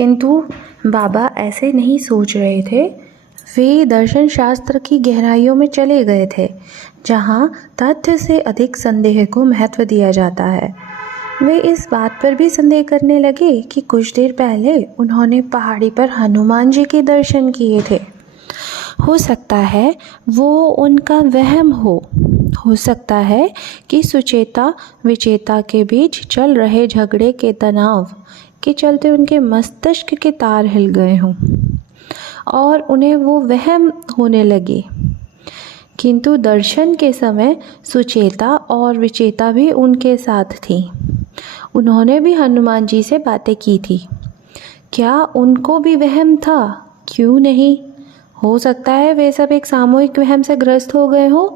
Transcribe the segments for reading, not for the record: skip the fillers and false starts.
किंतु बाबा ऐसे नहीं सोच रहे थे। वे दर्शन शास्त्र की गहराइयों में चले गए थे, जहाँ तथ्य से अधिक संदेह को महत्व दिया जाता है। वे इस बात पर भी संदेह करने लगे कि कुछ देर पहले उन्होंने पहाड़ी पर हनुमान जी के दर्शन किए थे। हो सकता है वो उनका वहम हो सकता है कि सुचेता विचेता के बीच चल रहे झगड़े के तनाव के चलते उनके मस्तिष्क के तार हिल गए हों और उन्हें वो वहम होने लगे। किंतु दर्शन के समय सुचेता और विचेता भी उनके साथ थी। उन्होंने भी हनुमान जी से बातें की थी। क्या उनको भी वहम था? क्यों नहीं? हो सकता है वे सब एक सामूहिक वहम से ग्रस्त हो गए हों।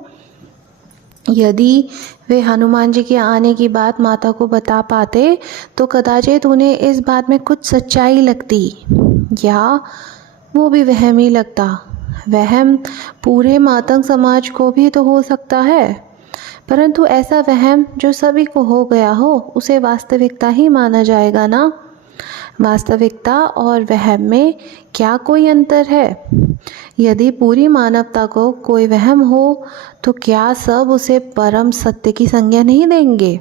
यदि वे हनुमान जी के आने की बात माता को बता पाते तो कदाचित उन्हें इस बात में कुछ सच्चाई लगती, या वो भी वहम ही लगता। वहम पूरे मातंग समाज को भी तो हो सकता है, परंतु ऐसा वहम जो सभी को हो गया हो उसे वास्तविकता ही माना जाएगा ना। वास्तविकता और वहम में क्या कोई अंतर है? यदि पूरी मानवता को कोई वहम हो तो क्या सब उसे परम सत्य की संज्ञा नहीं देंगे?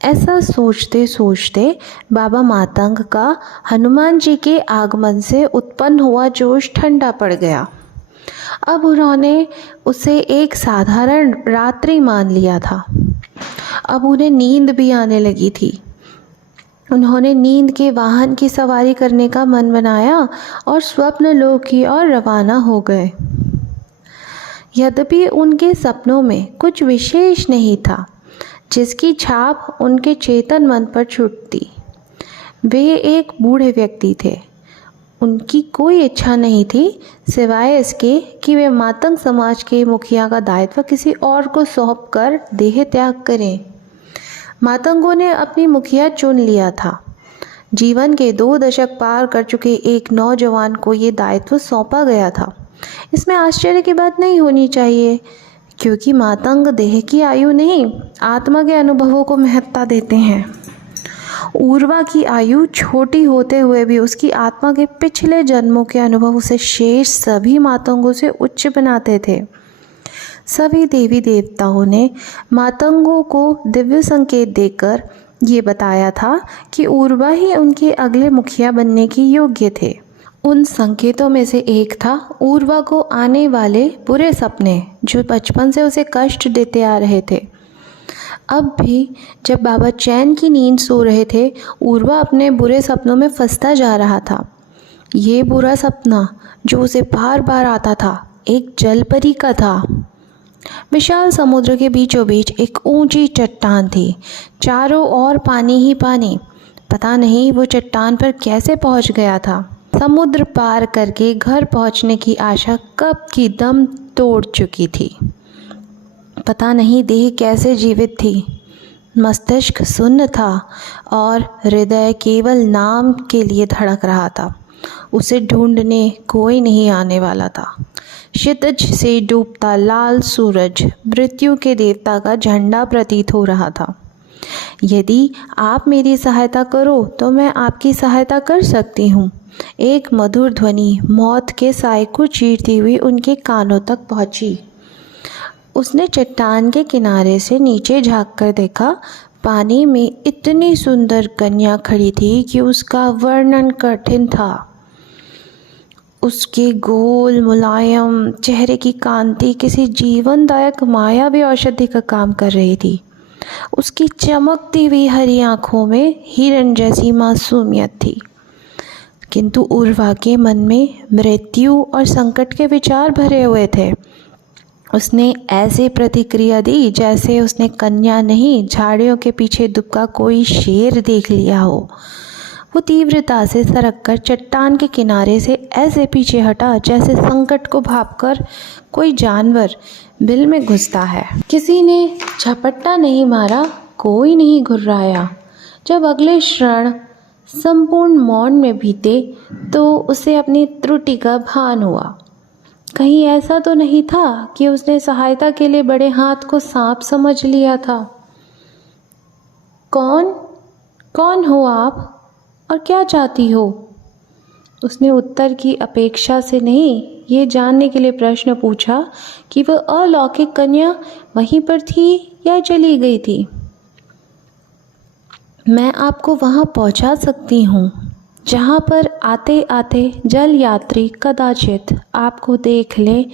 ऐसा सोचते सोचते बाबा मातंग का हनुमान जी के आगमन से उत्पन्न हुआ जोश ठंडा पड़ गया। अब उन्होंने उसे एक साधारण रात्रि मान लिया था। अब उन्हें नींद भी आने लगी थी। उन्होंने नींद के वाहन की सवारी करने का मन बनाया और स्वप्न लोक की ओर रवाना हो गए। यद्यपि उनके सपनों में कुछ विशेष नहीं था जिसकी छाप उनके चेतन मन पर छूटती। वे एक बूढ़े व्यक्ति थे। उनकी कोई इच्छा नहीं थी सिवाय इसके कि वे मातंग समाज के मुखिया का दायित्व किसी और को सौंपकर देह त्याग करें। मातंगों ने अपनी मुखिया चुन लिया था। जीवन के 2 दशक पार कर चुके एक नौजवान को ये दायित्व सौंपा गया था। इसमें आश्चर्य की बात नहीं होनी चाहिए, क्योंकि मातंग देह की आयु नहीं, आत्मा के अनुभवों को महत्ता देते हैं। उर्वा की आयु छोटी होते हुए भी उसकी आत्मा के पिछले जन्मों के अनुभव उसे शेष सभी मातंगों से उच्च बनाते थे। सभी देवी देवताओं ने मातंगों को दिव्य संकेत देकर ये बताया था कि उर्वा ही उनके अगले मुखिया बनने के योग्य थे। उन संकेतों में से एक था उर्वा को आने वाले बुरे सपने जो बचपन से उसे कष्ट देते आ रहे थे। अब भी जब बाबा चैन की नींद सो रहे थे, उर्वा अपने बुरे सपनों में फंसता जा रहा था। ये बुरा सपना जो उसे बार बार आता था एक जलपरी का था। विशाल समुद्र के बीचों बीच एक ऊंची चट्टान थी। चारों ओर पानी ही पानी। पता नहीं वो चट्टान पर कैसे पहुंच गया था। समुद्र पार करके घर पहुंचने की आशा कब की दम तोड़ चुकी थी। पता नहीं देह कैसे जीवित थी। मस्तिष्क शून्य था और हृदय केवल नाम के लिए धड़क रहा था। उसे ढूंढने कोई नहीं आने वाला था। क्षितिज से डूबता लाल सूरज मृत्यु के देवता का झंडा प्रतीत हो रहा था। यदि आप मेरी सहायता करो तो मैं आपकी सहायता कर सकती हूँ। एक मधुर ध्वनि मौत के साए को चीरती हुई उनके कानों तक पहुँची। उसने चट्टान के किनारे से नीचे झाँक कर देखा। पानी में इतनी सुंदर कन्या खड़ी थी कि उसका वर्णन कठिन था। उसके गोल मुलायम चेहरे की कांति किसी जीवनदायक मायावी औषधि का काम कर रही थी। उसकी चमकती हुई हरी आंखों में हिरण जैसी मासूमियत थी। किंतु उर्वा के मन में मृत्यु और संकट के विचार भरे हुए थे। उसने ऐसे प्रतिक्रिया दी जैसे उसने कन्या नहीं, झाड़ियों के पीछे दुबका कोई शेर देख लिया हो। वो तीव्रता से सरक कर चट्टान के किनारे से ऐसे पीछे हटा जैसे संकट को भांपकर कोई जानवर बिल में घुसता है। किसी ने झपट्टा नहीं मारा, कोई नहीं घुर्राया। जब अगले क्षण संपूर्ण मौन में बीते तो उसे अपनी त्रुटि का भान हुआ। कहीं ऐसा तो नहीं था कि उसने सहायता के लिए बड़े हाथ को सांप समझ लिया था। कौन हो आप और क्या चाहती हो? उसने उत्तर की अपेक्षा से नहीं, ये जानने के लिए प्रश्न पूछा कि वह अलौकिक कन्या वहीं पर थी या चली गई थी। मैं आपको वहाँ पहुँचा सकती हूँ जहाँ पर आते आते जल यात्री कदाचित आपको देख लें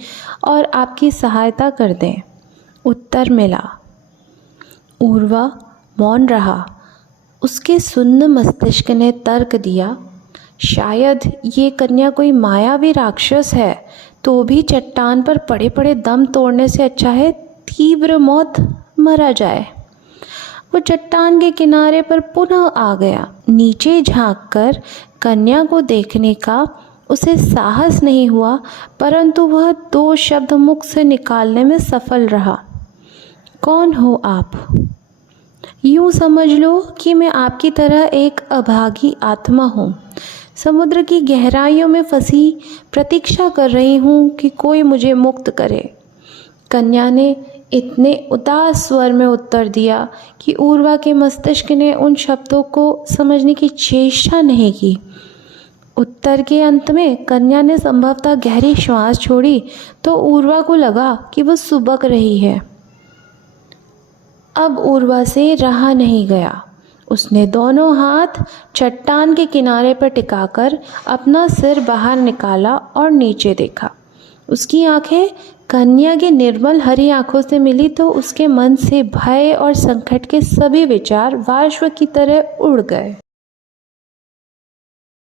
और आपकी सहायता कर दें, उत्तर मिला। ऊर्वा मौन रहा। उसके सुन्न मस्तिष्क ने तर्क दिया, शायद ये कन्या कोई मायावी राक्षस है, तो भी चट्टान पर पड़े पड़े दम तोड़ने से अच्छा है तीव्र मौत मरा जाए। वो चट्टान के किनारे पर पुनः आ गया। नीचे झांककर कन्या को देखने का उसे साहस नहीं हुआ, परंतु वह 2 शब्द मुख से निकालने में सफल रहा। कौन हो आप? यूँ समझ लो कि मैं आपकी तरह एक अभागी आत्मा हूँ, समुद्र की गहराइयों में फंसी प्रतीक्षा कर रही हूँ कि कोई मुझे मुक्त करे। कन्या ने इतने उदास स्वर में उत्तर दिया कि ऊर्वा के मस्तिष्क ने उन शब्दों को समझने की चेष्टा नहीं की। उत्तर के अंत में कन्या ने संभवतः गहरी श्वास छोड़ी तो ऊर्वा को लगा कि वह सुबक रही है। अब ऊर्वा से रहा नहीं गया। उसने दोनों हाथ चट्टान के किनारे पर टिकाकर अपना सिर बाहर निकाला और नीचे देखा। उसकी आंखें कन्या की निर्मल हरी आंखों से मिली तो उसके मन से भय और संकट के सभी विचार वाष्प की तरह उड़ गए।